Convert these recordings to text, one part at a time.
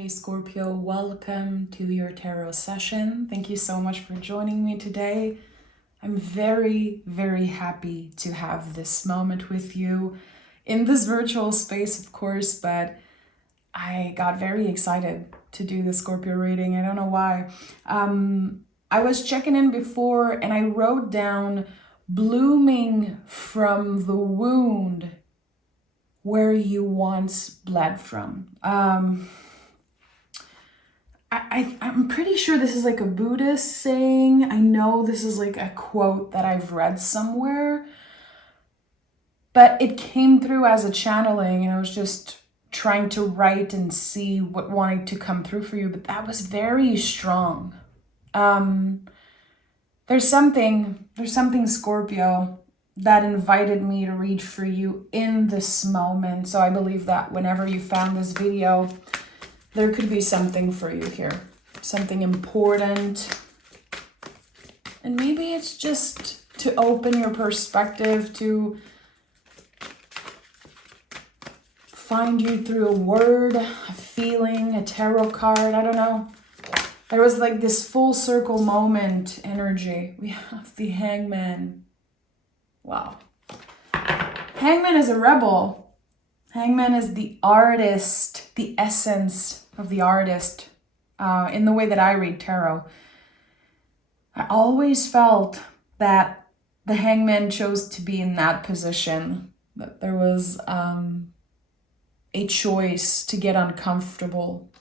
Hey Scorpio, welcome to your tarot session. Thank you so much for joining me today. I'm very, very happy to have this moment with you in this virtual space, of course, but I got very excited to do the Scorpio reading. I don't know why. I was checking in before and I wrote down blooming from the wound where you once bled from. I'm pretty sure this is like a Buddhist saying. I know this is like a quote that I've read somewhere, but it came through as a channeling and I was just trying to write and see what wanted to come through for you, but that was very strong. There's something Scorpio that invited me to read for you in this moment. So I believe that whenever you found this video, there could be something for you here, something important. And maybe it's just to open your perspective, to find you through a word, a feeling, a tarot card, I don't know. There was like this full circle moment energy. We have the Hangman. Wow. Hangman is a rebel. Hangman is the artist, the essence of the artist, in the way that I read tarot. I always felt that the Hangman chose to be in that position, that there was a choice to get uncomfortable.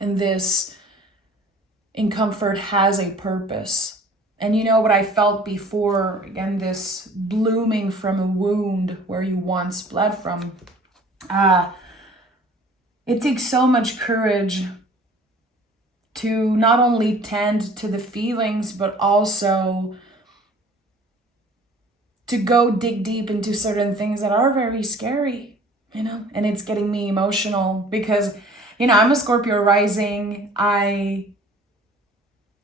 And this uncomfort has a purpose. And you know what I felt before, again, this blooming from a wound where you once bled from. It takes so much courage to not only tend to the feelings, but also to go dig deep into certain things that are very scary, you know? And it's getting me emotional because, you know, I'm a Scorpio rising. I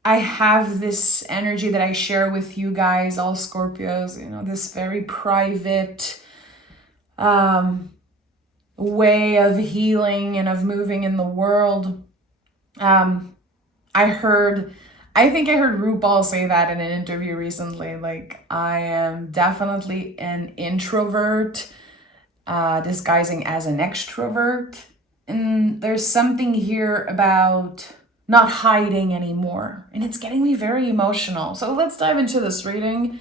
have this energy that I share with you guys, all Scorpios, you know, this very private way of healing and of moving in the world. I think I heard RuPaul say that in an interview recently, like, I am definitely an introvert, disguising as an extrovert. And there's something here about not hiding anymore. And it's getting me very emotional. So let's dive into this reading.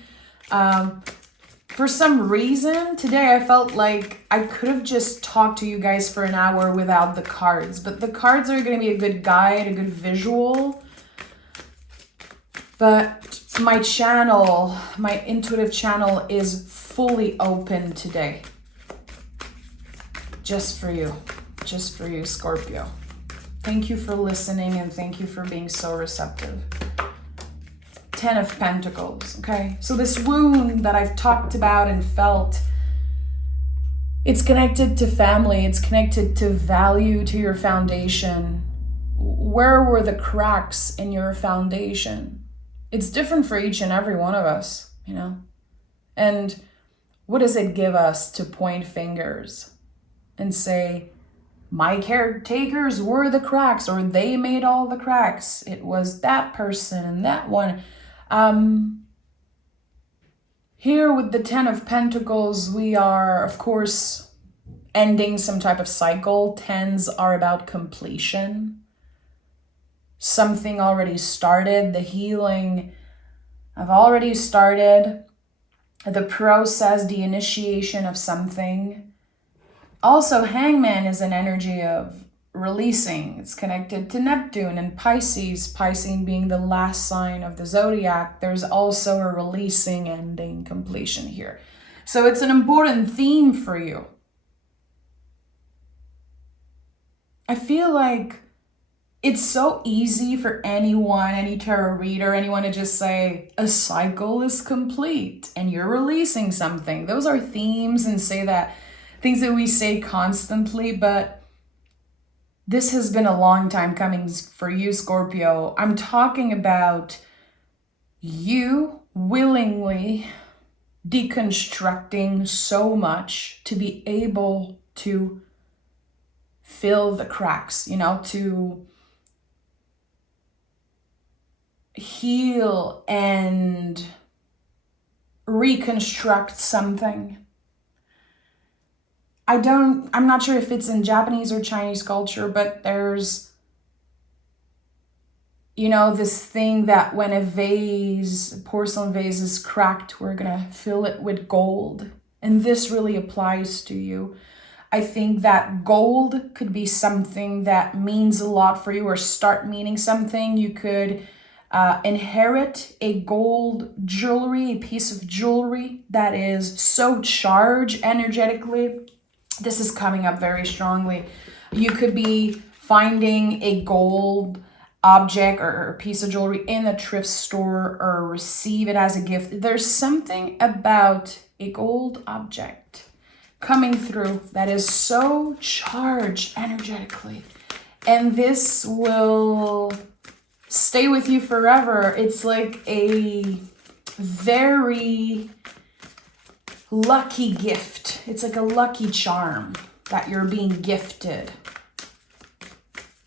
For some reason, today I felt like I could have just talked to you guys for an hour without the cards. But the cards are going to be a good guide, a good visual. But my channel, my intuitive channel is fully open today. Just for you, Scorpio. Thank you for listening and thank you for being so receptive. 10 of Pentacles, okay? So this wound that I've talked about and felt, it's connected to family, it's connected to value, to your foundation. Where were the cracks in your foundation? It's different for each and every one of us, you know? And what does it give us to point fingers and say, my caretakers were the cracks, or they made all the cracks. It was that person and that one. Here with the 10 of Pentacles, we are, of course, ending some type of cycle. 10s are about completion. Something already started. The healing have already started. The process, the initiation of something. Also, Hangman is an energy of releasing. It's connected to Neptune and Pisces. Pisces being the last sign of the zodiac. There's also a releasing, ending, completion here. So it's an important theme for you. I feel like it's so easy for anyone, any tarot reader, anyone to just say, a cycle is complete and you're releasing something. Those are themes and say that things that we say constantly, but this has been a long time coming for you, Scorpio. I'm talking about you willingly deconstructing so much to be able to fill the cracks, you know, to heal and reconstruct something. I'm not sure if it's in Japanese or Chinese culture, but there's, you know, this thing that when a porcelain vase is cracked, we're gonna fill it with gold. And this really applies to you. I think that gold could be something that means a lot for you or start meaning something. You could inherit a gold jewelry, a piece of jewelry that is so charged energetically. This is coming up very strongly. You could be finding a gold object or a piece of jewelry in a thrift store or receive it as a gift. There's something about a gold object coming through that is so charged energetically. And this will stay with you forever. It's like a very lucky gift. It's like a lucky charm that you're being gifted.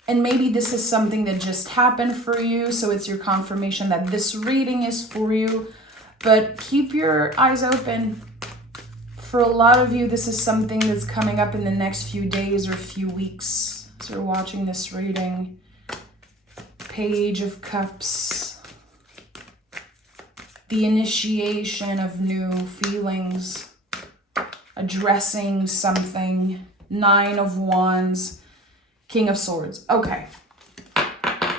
And maybe this is something that just happened for you, so it's your confirmation that this reading is for you. But keep your eyes open. For a lot of you, this is something that's coming up in the next few days or few weeks. So you're watching this reading. Page of Cups. The initiation of new feelings. Addressing something. 9 of Wands. King of Swords. Okay.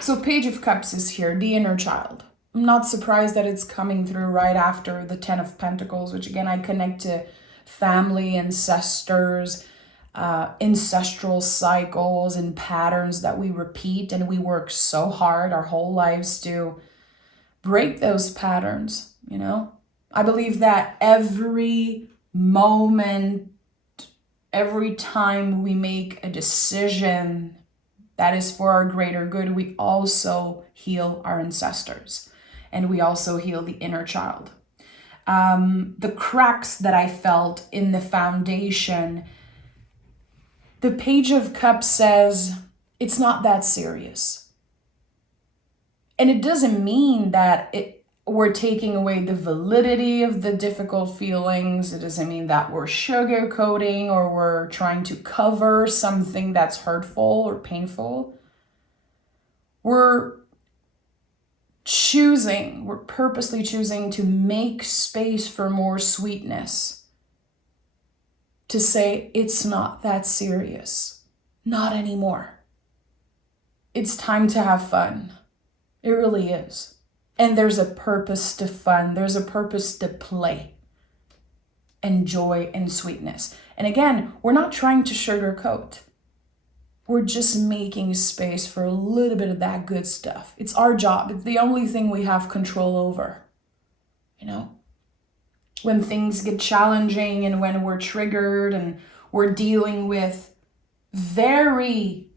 So Page of Cups is here. The inner child. I'm not surprised that it's coming through right after the 10 of Pentacles, which again, I connect to family, ancestors, ancestral cycles and patterns that we repeat, and we work so hard our whole lives to break those patterns, you know? I believe that every moment, every time we make a decision that is for our greater good, we also heal our ancestors and we also heal the inner child. The cracks that I felt in the foundation, the Page of Cups says it's not that serious. And it doesn't mean that we're taking away the validity of the difficult feelings. It doesn't mean that we're sugarcoating or we're trying to cover something that's hurtful or painful. We're purposely choosing to make space for more sweetness. To say it's not that serious. Not anymore. It's time to have fun. It really is. And there's a purpose to fun. There's a purpose to play and joy and sweetness. And again, we're not trying to sugarcoat. We're just making space for a little bit of that good stuff. It's our job. It's the only thing we have control over. You know? When things get challenging and when we're triggered and we're dealing with very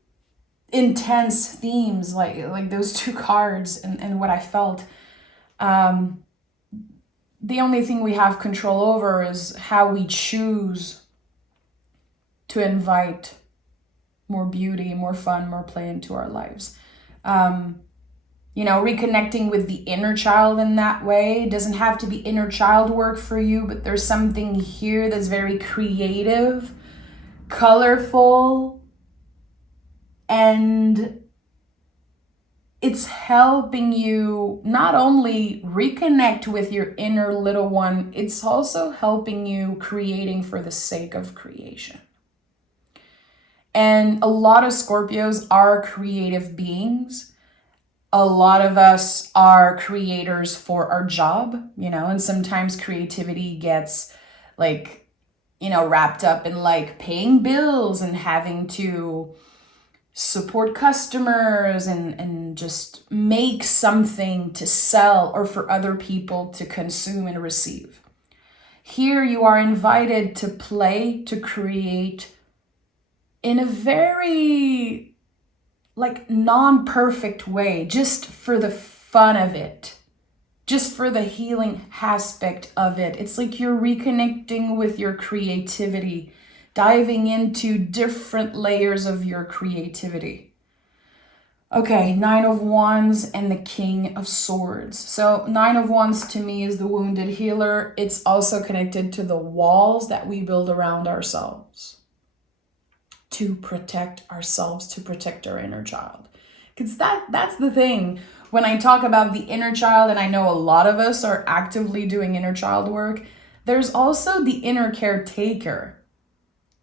intense themes like those 2 cards and what I felt, the only thing we have control over is how we choose to invite more beauty, more fun, more play into our lives. Reconnecting with the inner child in that way. It doesn't have to be inner child work for you, but there's something here that's very creative, colorful, and it's helping you not only reconnect with your inner little one, it's also helping you creating for the sake of creation. And a lot of Scorpios are creative beings. A lot of us are creators for our job, and sometimes creativity gets wrapped up in paying bills and having to support customers and just make something to sell or for other people to consume and receive. Here you are invited to play, to create in a very non-perfect way, just for the fun of it, just for the healing aspect of it. It's like you're reconnecting with your creativity diving into different layers of your creativity. Okay, Nine of Wands and the King of Swords. So Nine of Wands to me is the wounded healer. It's also connected to the walls that we build around ourselves to protect ourselves, to protect our inner child. Because that's the thing. When I talk about the inner child, and I know a lot of us are actively doing inner child work, there's also the inner caretaker.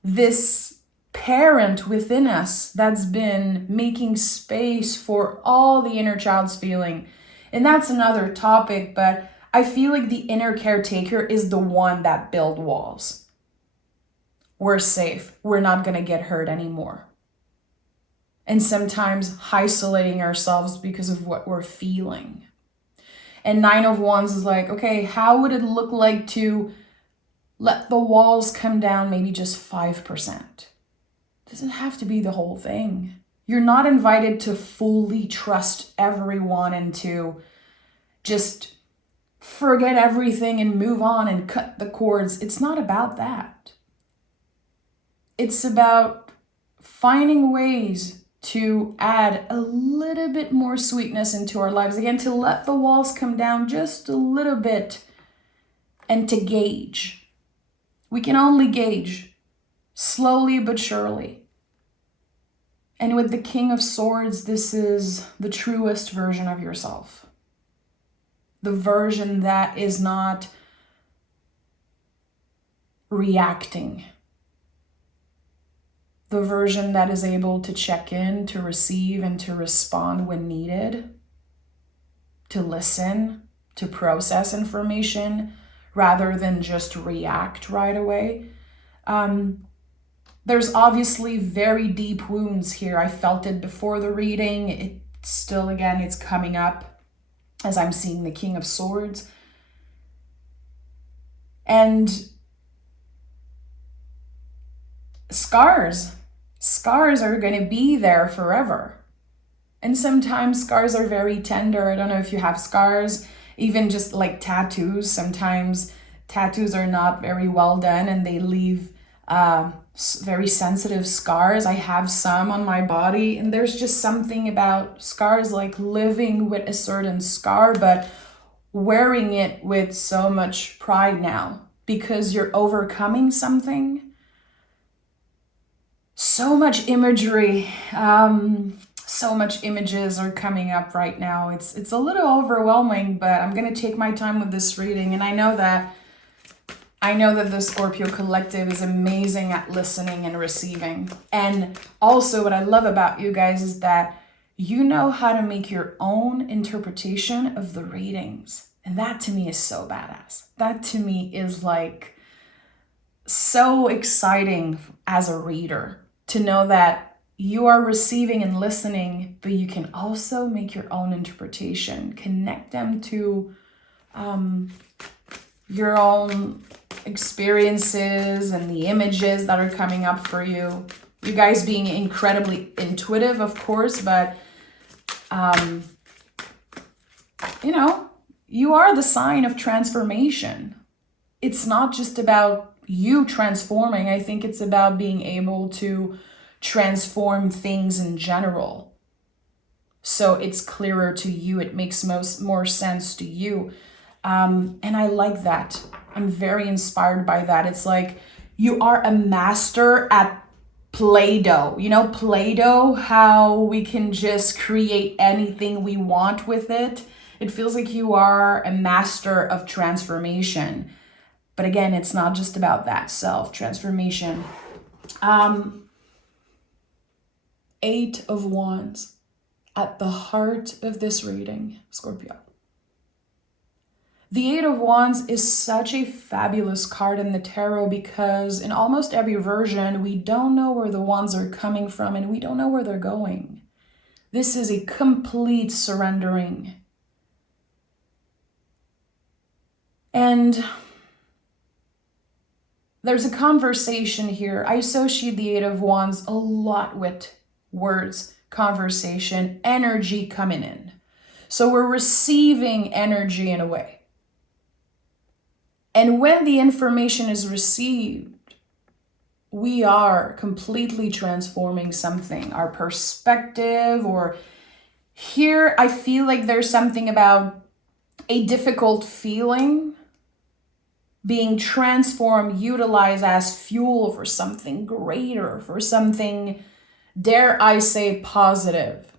This parent within us that's been making space for all the inner child's feeling. And that's another topic, but I feel like the inner caretaker is the one that build walls. We're safe. We're not going to get hurt anymore. And sometimes isolating ourselves because of what we're feeling. And Nine of Wands is like, okay, how would it look like to let the walls come down maybe just 5%? Doesn't have to be the whole thing. You're not invited to fully trust everyone and to just forget everything and move on and cut the cords. It's not about that. It's about finding ways to add a little bit more sweetness into our lives. Again, to let the walls come down just a little bit and to gauge. We can only gauge slowly but surely. And with the King of Swords, this is the truest version of yourself. The version that is not reacting. The version that is able to check in, to receive, and to respond when needed. To listen, to process information, rather than just react right away. There's obviously very deep wounds here. I felt it before the reading. It still, again, it's coming up as I'm seeing the King of Swords. And scars are going to be there forever. And sometimes scars are very tender. I don't know if you have scars, even just like tattoos. Sometimes tattoos are not very well done and they leave very sensitive scars. I have some on my body, and there's just something about scars, like living with a certain scar, but wearing it with so much pride now because you're overcoming something. So much imagery, so much images are coming up right now. It's a little overwhelming, but I'm going to take my time with this reading, and I know that the Scorpio collective is amazing at listening and receiving. And also what I love about you guys is that you know how to make your own interpretation of the readings. And that to me is so badass. That to me is like so exciting as a reader to know that you are receiving and listening, but you can also make your own interpretation, connect them to your own experiences and the images that are coming up for you. You guys being incredibly intuitive, of course, but you are the sign of transformation. It's not just about you transforming. I think it's about being able to transform things in general. So it's clearer to you. It makes more sense to you. And I like that. I'm very inspired by that. It's like you are a master at Play-Doh. You know, Play-Doh, how we can just create anything we want with it. It feels like you are a master of transformation. But again, it's not just about that self-transformation. 8 of Wands at the heart of this reading, Scorpio. The 8 of Wands is such a fabulous card in the tarot because in almost every version, we don't know where the wands are coming from and we don't know where they're going. This is a complete surrendering. And there's a conversation here. I associate the 8 of Wands a lot with words, conversation, energy coming in. So we're receiving energy in a way. And when the information is received, we are completely transforming something, our perspective, or here I feel like there's something about a difficult feeling being transformed, utilized as fuel for something greater, for something, dare I say, positive.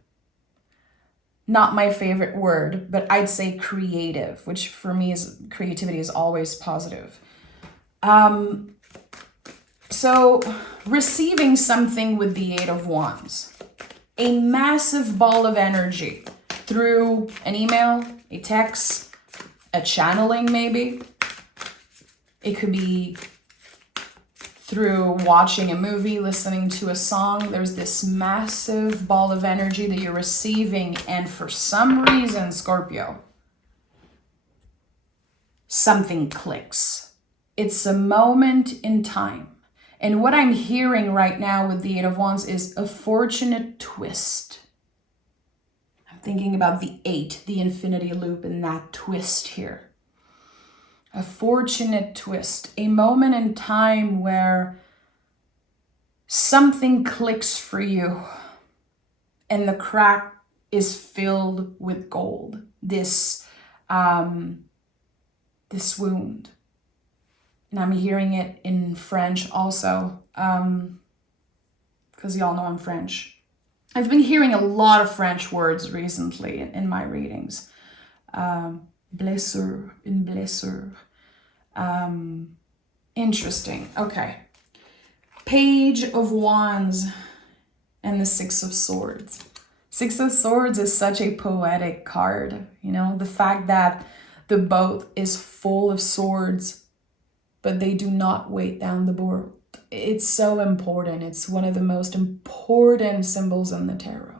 Not my favorite word, but I'd say creative, which for me is creativity is always positive. So receiving something with the Eight of Wands, a massive ball of energy through an email, a text, a channeling maybe. It could be through watching a movie, listening to a song. There's this massive ball of energy that you're receiving, and for some reason, Scorpio, something clicks. It's a moment in time. And what I'm hearing right now with the Eight of Wands is a fortunate twist. I'm thinking about the 8, the infinity loop, and that twist here. A fortunate twist, a moment in time where something clicks for you and the crack is filled with gold. This wound. And I'm hearing it in French also, because y'all know I'm French. I've been hearing a lot of French words recently in my readings. Blessure, une blessure. Interesting. Okay. Page of Wands and the Six of Swords. Six of Swords is such a poetic card. You know, the fact that the boat is full of swords, but they do not weigh down the board. It's so important. It's one of the most important symbols in the tarot.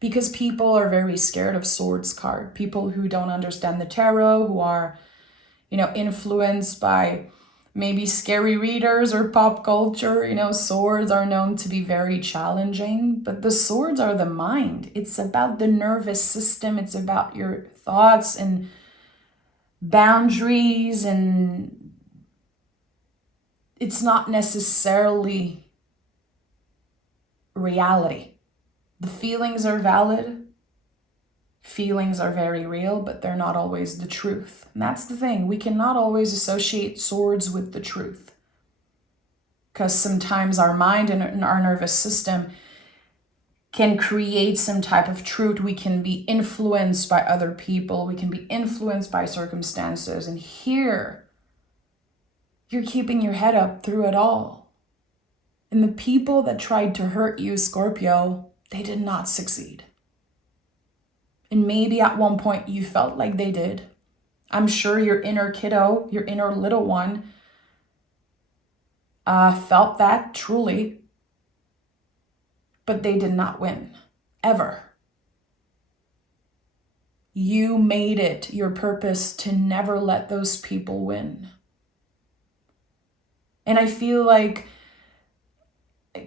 Because people are very scared of swords card. People who don't understand the tarot, who are, influenced by maybe scary readers or pop culture. Swords are known to be very challenging, but the swords are the mind. It's about the nervous system. It's about your thoughts and boundaries, and it's not necessarily reality. The feelings are valid. Feelings are very real, but they're not always the truth. And that's the thing. We cannot always associate swords with the truth. Because sometimes our mind and our nervous system can create some type of truth. We can be influenced by other people. We can be influenced by circumstances. And here, you're keeping your head up through it all. And the people that tried to hurt you, Scorpio, they did not succeed. And maybe at one point you felt like they did. I'm sure your inner kiddo, your inner little one, felt that truly. But they did not win, ever. You made it your purpose to never let those people win. And I feel like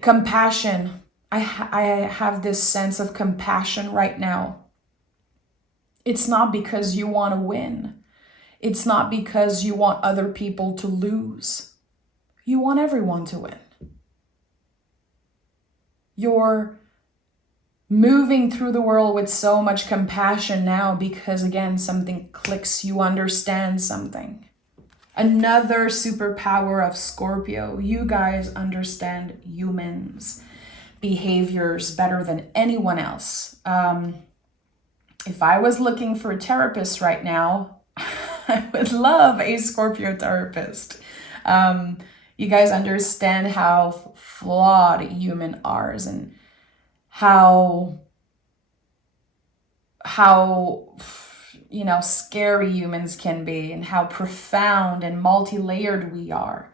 compassion, I have this sense of compassion right now. It's not because you want to win. It's not because you want other people to lose. You want everyone to win. You're moving through the world with so much compassion now because, again, something clicks. You understand something. Another superpower of Scorpio. You guys understand humans' behaviors better than anyone else. If I was looking for a therapist right now, I would love a Scorpio therapist. You guys understand how flawed human are and how scary humans can be and how profound and multi-layered we are.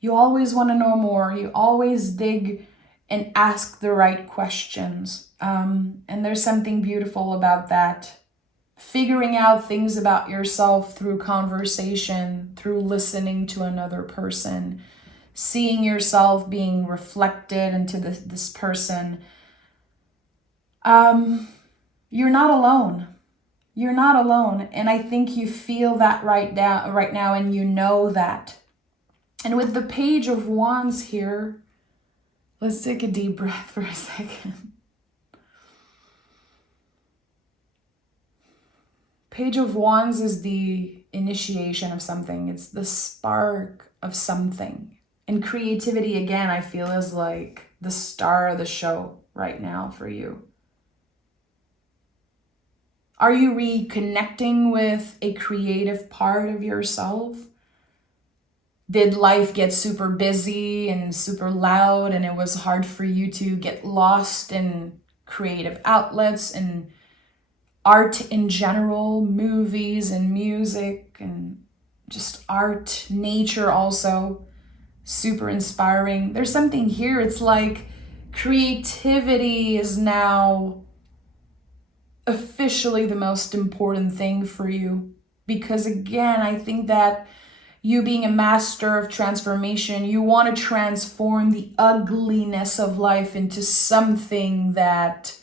You always want to know more. You always dig and ask the right questions. And there's something beautiful about that. Figuring out things about yourself through conversation, through listening to another person, seeing yourself being reflected into this person. You're not alone. You're not alone. And I think you feel that right now, and you know that. And with the Page of Wands here, let's take a deep breath for a second. Page of Wands is the initiation of something. It's the spark of something. And creativity, again, I feel is like the star of the show right now for you. Are you reconnecting with a creative part of yourself? Did life get super busy and super loud and it was hard for you to get lost in creative outlets and art in general, movies and music and just art, nature also, super inspiring. There's something here, it's like creativity is now officially the most important thing for you. Because again, I think that you being a master of transformation, you want to transform the ugliness of life into something that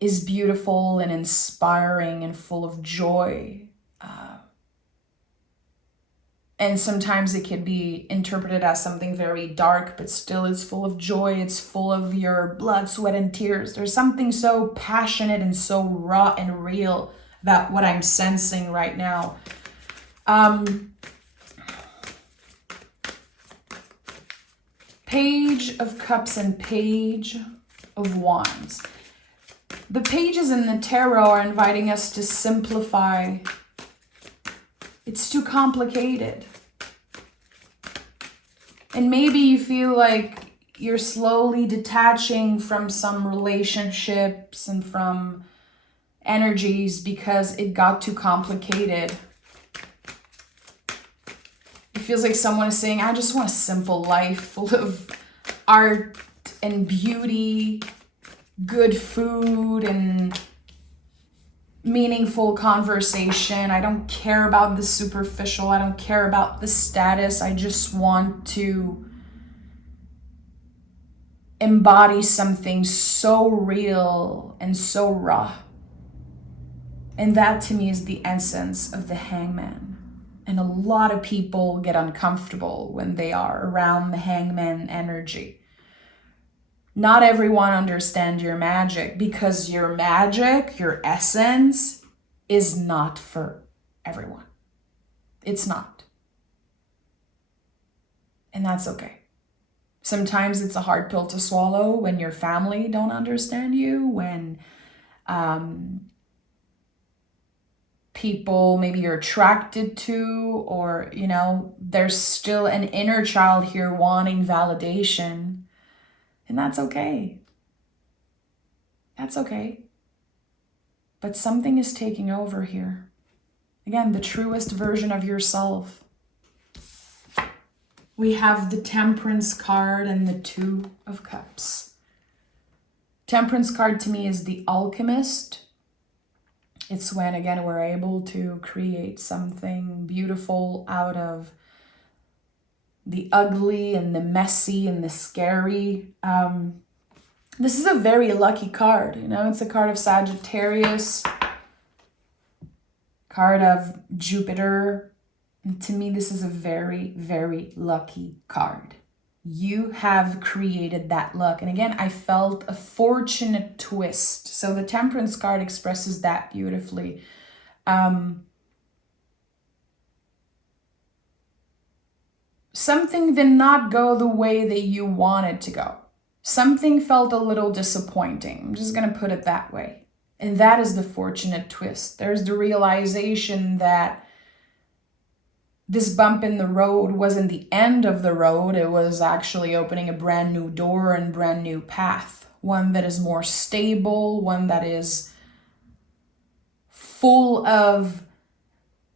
is beautiful and inspiring and full of joy. And sometimes it can be interpreted as something very dark, but still it's full of joy. It's full of your blood, sweat, and tears. There's something so passionate and so raw and real about what I'm sensing right now. Page of Cups and Page of Wands. The pages in the tarot are inviting us to simplify. It's too complicated. And maybe you feel like you're slowly detaching from some relationships and from energies because it got too complicated. It feels like someone is saying, I just want a simple life full of art and beauty, good food and meaningful conversation. I don't care about the superficial. I don't care about the status. I just want to embody something so real and so raw. And that to me is the essence of the Hangman. And a lot of people get uncomfortable when they are around the Hangman energy. Not everyone understands your magic because your magic, your essence, is not for everyone. It's not. And that's okay. Sometimes it's a hard pill to swallow when your family don't understand you, when people maybe you're attracted to, or, you know, there's still an inner child here wanting validation. And that's okay. That's okay. But something is taking over here. Again, the truest version of yourself. We have the Temperance card and the Two of Cups. Temperance card to me is the alchemist. It's when, again, we're able to create something beautiful out of the ugly and the messy and the scary. This is a very lucky card. You know, it's a card of Sagittarius, card of Jupiter. And to me, this is a very, very lucky card. You have created that luck. And again, I felt a fortunate twist. So the Temperance card expresses that beautifully. Something did not go the way that you wanted to go. Something felt a little disappointing. I'm just going to put it that way. And that is the fortunate twist. There's the realization that this bump in the road wasn't the end of the road. It was actually opening a brand new door and brand new path. One that is more stable, one that is full of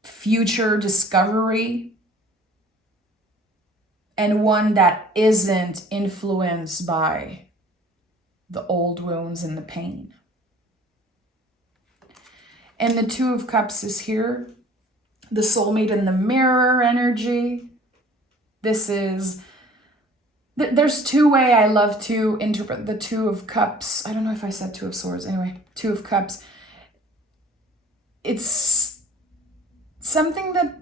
future discovery, and one that isn't influenced by the old wounds and the pain. And the Two of Cups is here. The soulmate in the mirror energy. This is, there's two ways I love to interpret the Two of Cups. I don't know if I said Two of Swords. Anyway, Two of Cups. It's something that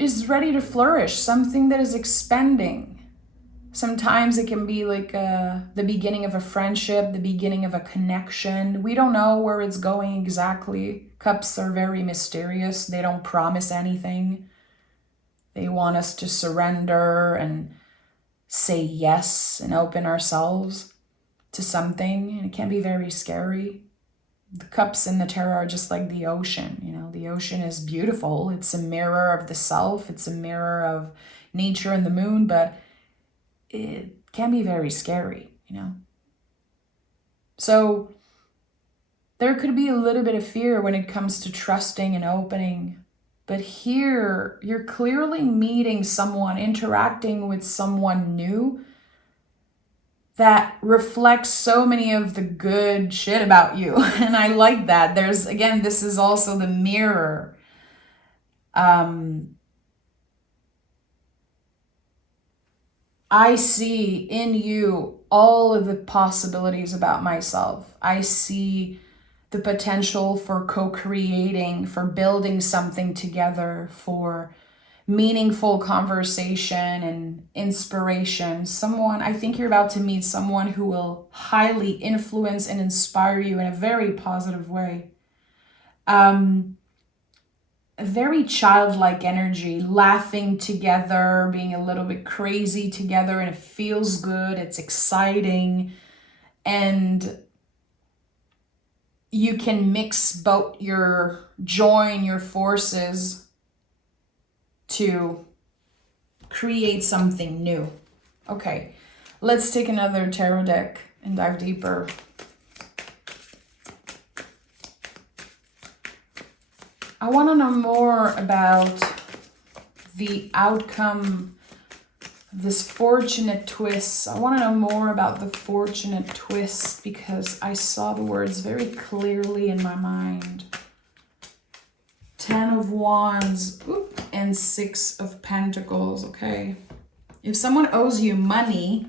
is ready to flourish, something that is expanding. Sometimes it can be like the beginning of a friendship, the beginning of a connection. We don't know where it's going exactly. Cups are very mysterious. They don't promise anything. They want us to surrender and say yes and open ourselves to something. And it can be very scary. The cups in the tarot are just like the ocean. You know, the ocean is beautiful. It's a mirror of the self. It's a mirror of nature and the moon, but it can be very scary, you know. So there could be a little bit of fear when it comes to trusting and opening. But here, you're clearly meeting someone, interacting with someone new that reflects so many of the good shit about you. And I like that. There's, again, this is also the mirror. I see in you all of the possibilities about myself. I see the potential for co-creating, for building something together, for meaningful conversation and inspiration. Someone, I think you're about to meet someone who will highly influence and inspire you in a very positive way. A very childlike energy, laughing together, being a little bit crazy together, and it feels good, it's exciting, and you can mix both join your forces to create something new. Okay, let's take another tarot deck and dive deeper. I want to know more about the outcome, this fortunate twist. I want to know more about the fortunate twist because I saw the words very clearly in my mind. 10 of Wands and 6 of Pentacles, okay? If someone owes you money,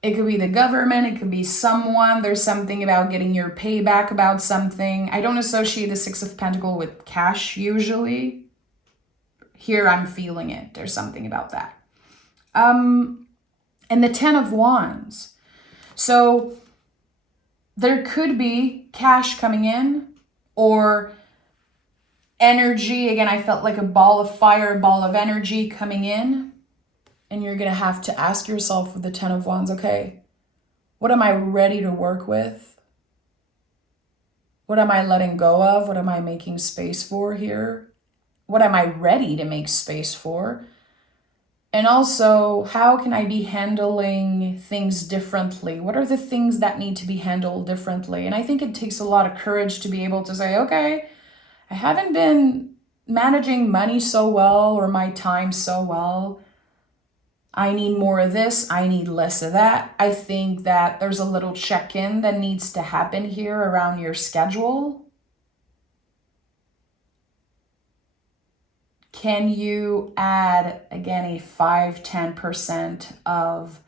it could be the government, it could be someone, there's something about getting your payback about something. I don't associate the 6 of Pentacles with cash usually. Here I'm feeling it, there's something about that. And the 10 of Wands. So there could be cash coming in or energy. Again, I felt like a ball of fire, a ball of energy coming in. And you're going to have to ask yourself with the 10 of Wands, okay, what am I ready to work with? What am I letting go of? What am I making space for here? What am I ready to make space for? And also, how can I be handling things differently? What are the things that need to be handled differently? And I think it takes a lot of courage to be able to say, okay, I haven't been managing money so well or my time so well. I need more of this, I need less of that. I think that there's a little check-in that needs to happen here around your schedule. Can you add, again, a 5-10% of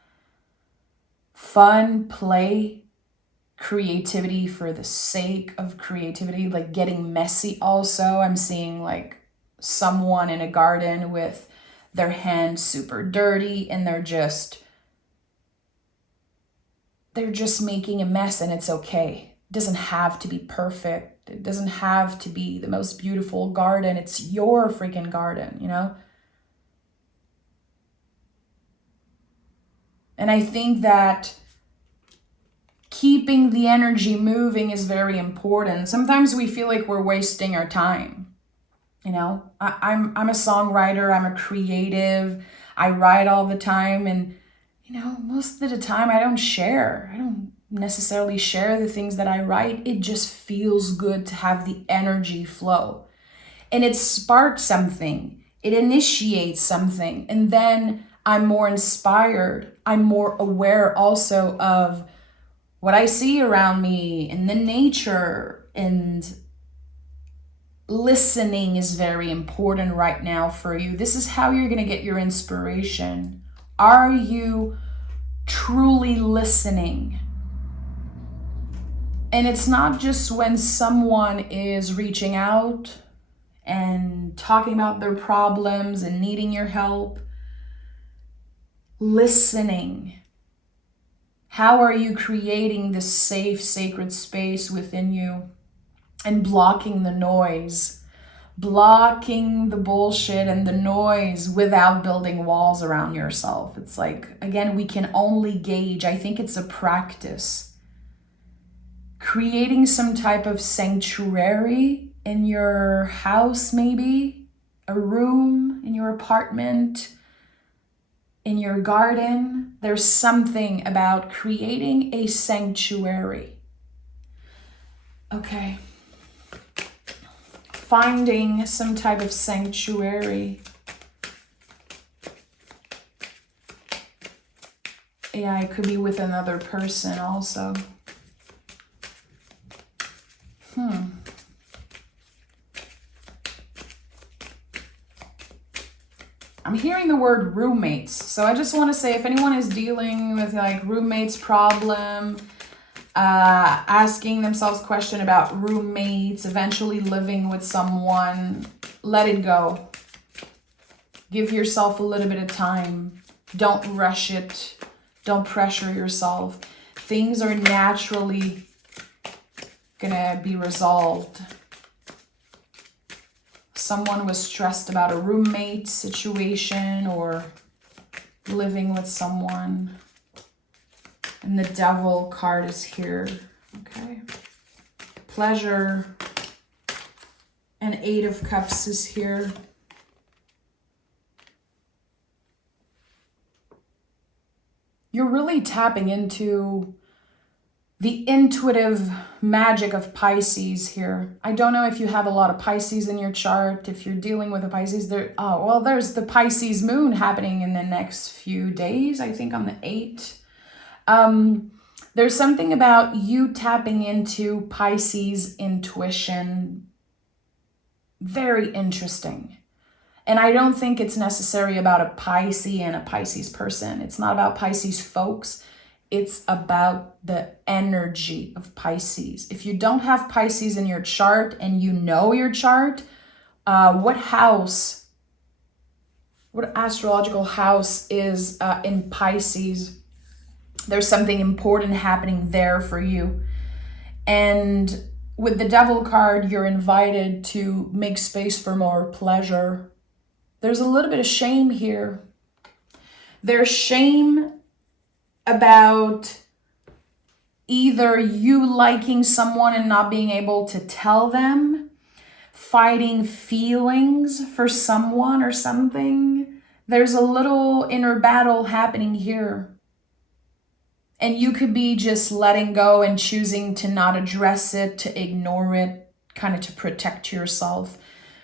fun, play, creativity for the sake of creativity, like getting messy also? I'm seeing like someone in a garden with their hands super dirty and they're just making a mess, and it's okay. It doesn't have to be perfect. It doesn't have to be the most beautiful garden. It's your freaking garden, you know? And I think that keeping the energy moving is very important. Sometimes we feel like we're wasting our time. You know, I'm a songwriter, I'm a creative, I write all the time, and, you know, most of the time I don't share. I don't necessarily share the things that I write. It just feels good to have the energy flow. And it sparks something, it initiates something, and then I'm more inspired. I'm more aware also of what I see around me and the nature, and listening is very important right now for you. This is how you're going to get your inspiration. Are you truly listening? And it's not just when someone is reaching out and talking about their problems and needing your help. Listening. How are you creating this safe, sacred space within you and blocking the noise, blocking the bullshit and the noise without building walls around yourself? It's like, again, we can only gauge. I think it's a practice. Creating some type of sanctuary in your house, maybe a room in your apartment, in your garden. There's something about creating a sanctuary. Okay. Finding some type of sanctuary. Yeah, it could be with another person also. I'm hearing the word roommates. So I just want to say, if anyone is dealing with like roommates problem, asking themselves question about roommates, eventually living with someone, let it go. Give yourself a little bit of time. Don't rush it. Don't pressure yourself. Things are naturally gonna be resolved. Someone was stressed about a roommate situation or living with someone. And the Devil card is here. Okay. Pleasure. And 8 of Cups is here. You're really tapping into the intuitive magic of Pisces here. I don't know if you have a lot of Pisces in your chart. If you're dealing with a Pisces, there's the Pisces moon happening in the next few days, I think on the 8th. There's something about you tapping into Pisces intuition. Very interesting. And I don't think it's necessary about a Pisces and a Pisces person. It's not about Pisces folks. It's about the energy of Pisces. If you don't have Pisces in your chart and you know your chart, what astrological house is in Pisces? There's something important happening there for you. And with the Devil card, you're invited to make space for more pleasure. There's a little bit of shame here. There's shame about either you liking someone and not being able to tell them, fighting feelings for someone or something. There's a little inner battle happening here. And you could be just letting go and choosing to not address it, to ignore it, kind of to protect yourself.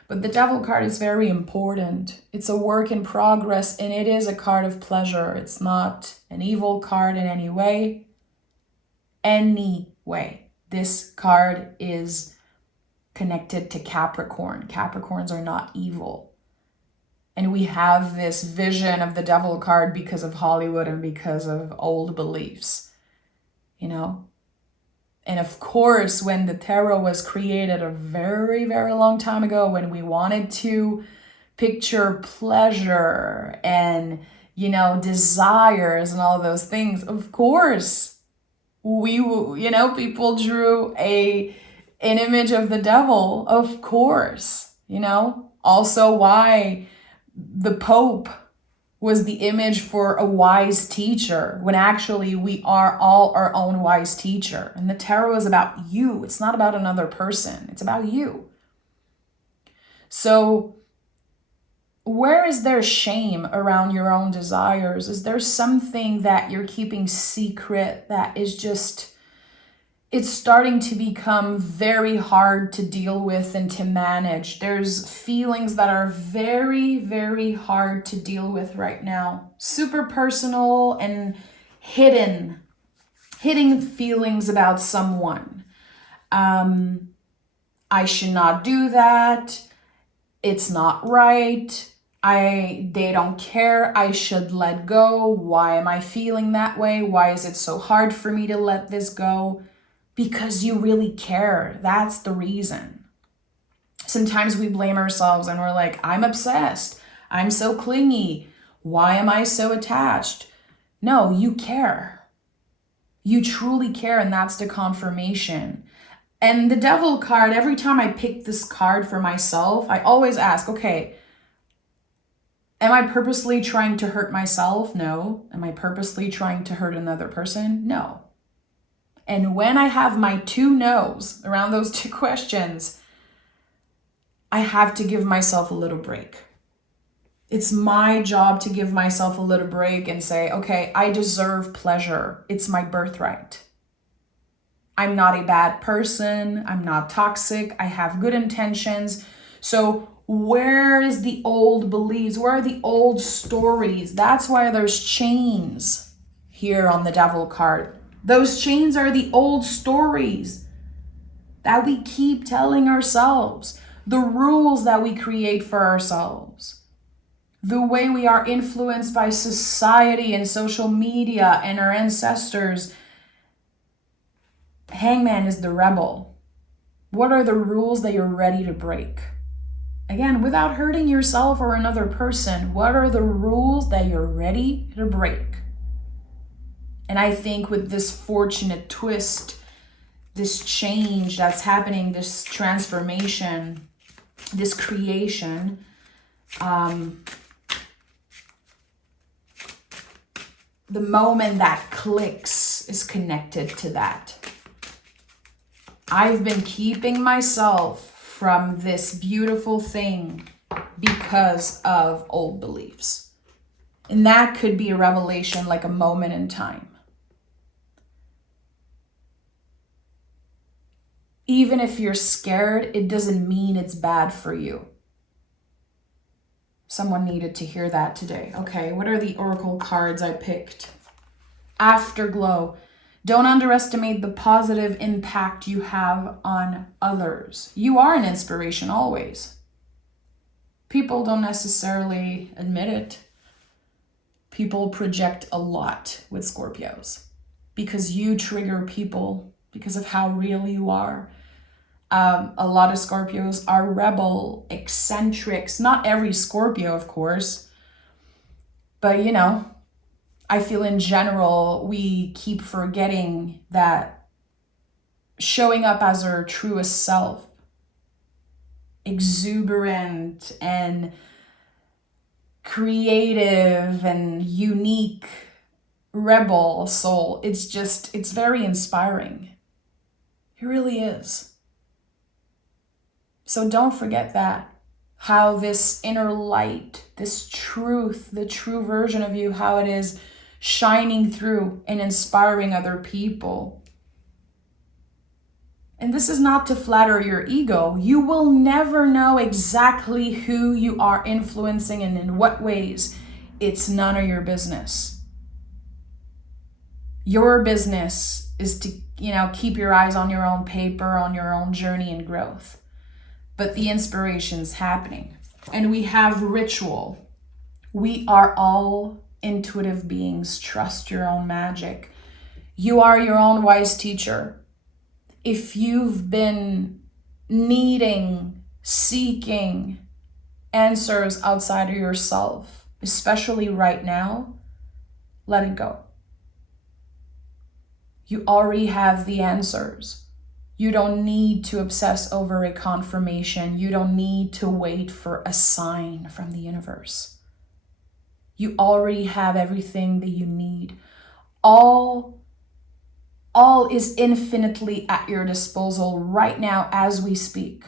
But the Devil card is very important. It's a work in progress, and it is a card of pleasure. It's not an evil card in any way. Anyway, this card is connected to Capricorn. Capricorns are not evil. And we have this vision of the Devil card because of Hollywood and because of old beliefs, you know? And of course, when the tarot was created a very, very long time ago, when we wanted to picture pleasure and, desires and all those things, of course, people drew an image of the devil, of course, Also why the Pope was the image for a wise teacher, when actually we are all our own wise teacher. And the tarot is about you. It's not about another person. It's about you. So where is there shame around your own desires? Is there something that you're keeping secret that is just, it's starting to become very hard to deal with and to manage? There's feelings that are very, very hard to deal with right now. Super personal and hidden feelings about someone. I should not do that. It's not right. They don't care. I should let go. Why am I feeling that way? Why is it so hard for me to let this go? Because you really care. That's the reason. Sometimes we blame ourselves and we're like, I'm obsessed. I'm so clingy. Why am I so attached? No, you care. You truly care, and that's the confirmation. And the devil card, every time I pick this card for myself, I always ask, okay, am I purposely trying to hurt myself? No. Am I purposely trying to hurt another person? No. And when I have my two no's around those two questions, I have to give myself a little break. It's my job to give myself a little break and say, okay, I deserve pleasure. It's my birthright. I'm not a bad person. I'm not toxic. I have good intentions. So where is the old beliefs? Where are the old stories? That's why there's chains here on the devil card. Those chains are the old stories that we keep telling ourselves, the rules that we create for ourselves, the way we are influenced by society and social media and our ancestors. Hangman is the rebel. What are the rules that you're ready to break? Again, without hurting yourself or another person, what are the rules that you're ready to break? And I think with this fortunate twist, this change that's happening, this transformation, this creation, the moment that clicks is connected to that. I've been keeping myself from this beautiful thing because of old beliefs. And that could be a revelation, like a moment in time. Even if you're scared, it doesn't mean it's bad for you. Someone needed to hear that today. Okay, what are the oracle cards I picked? Afterglow. Don't underestimate the positive impact you have on others. You are an inspiration always. People don't necessarily admit it. People project a lot with Scorpios because you trigger people because of how real you are. A lot of Scorpios are rebel, eccentrics. Not every Scorpio, of course. But, you know, I feel in general, we keep forgetting that showing up as our truest self, exuberant and creative and unique rebel soul, it's very inspiring. It really is. So don't forget that, how this inner light, this truth, the true version of you, how it is shining through and inspiring other people. And this is not to flatter your ego. You will never know exactly who you are influencing and in what ways. It's none of your business. Your business is to, keep your eyes on your own paper, on your own journey and growth. But the inspiration's happening. And we have ritual. We are all intuitive beings. Trust your own magic. You are your own wise teacher. If you've been needing, seeking answers outside of yourself, especially right now, let it go. You already have the answers. You don't need to obsess over a confirmation. You don't need to wait for a sign from the universe. You already have everything that you need. All is infinitely at your disposal right now as we speak.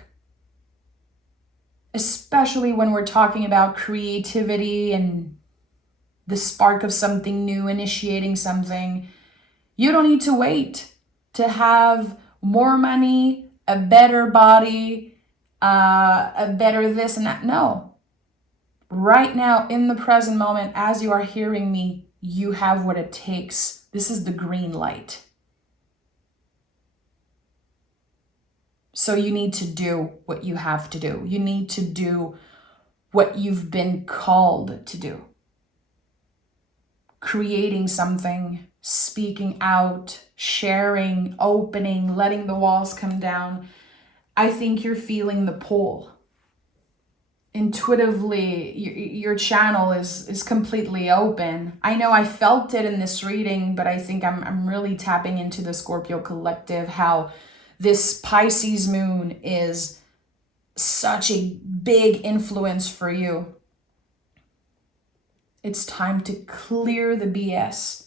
Especially when we're talking about creativity and the spark of something new, initiating something. You don't need to wait to have more money, a better body, a better this and that. No. Right now, in the present moment, as you are hearing me, you have what it takes. This is the green light. So you need to do what you have to do. You need to do what you've been called to do. Creating something, speaking out, sharing, opening, letting the walls come down. I think you're feeling the pull. Intuitively, your channel is completely open. I know I felt it in this reading, but I think I'm really tapping into the Scorpio collective, how this Pisces moon is such a big influence for you. It's time to clear the BS.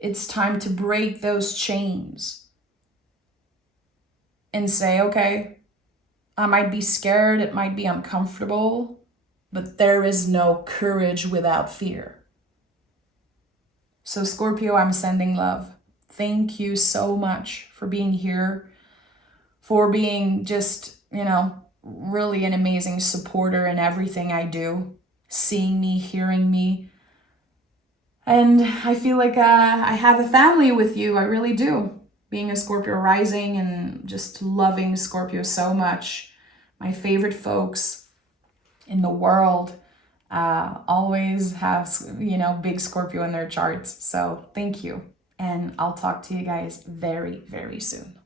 It's time to break those chains and say, okay, I might be scared, it might be uncomfortable, but there is no courage without fear. So Scorpio, I'm sending love. Thank you so much for being here, for being just, really an amazing supporter in everything I do, seeing me, hearing me. And I feel like I have a family with you. I really do. Being a Scorpio rising and just loving Scorpio so much. My favorite folks in the world always have, big Scorpio in their charts. So thank you. And I'll talk to you guys very, very soon.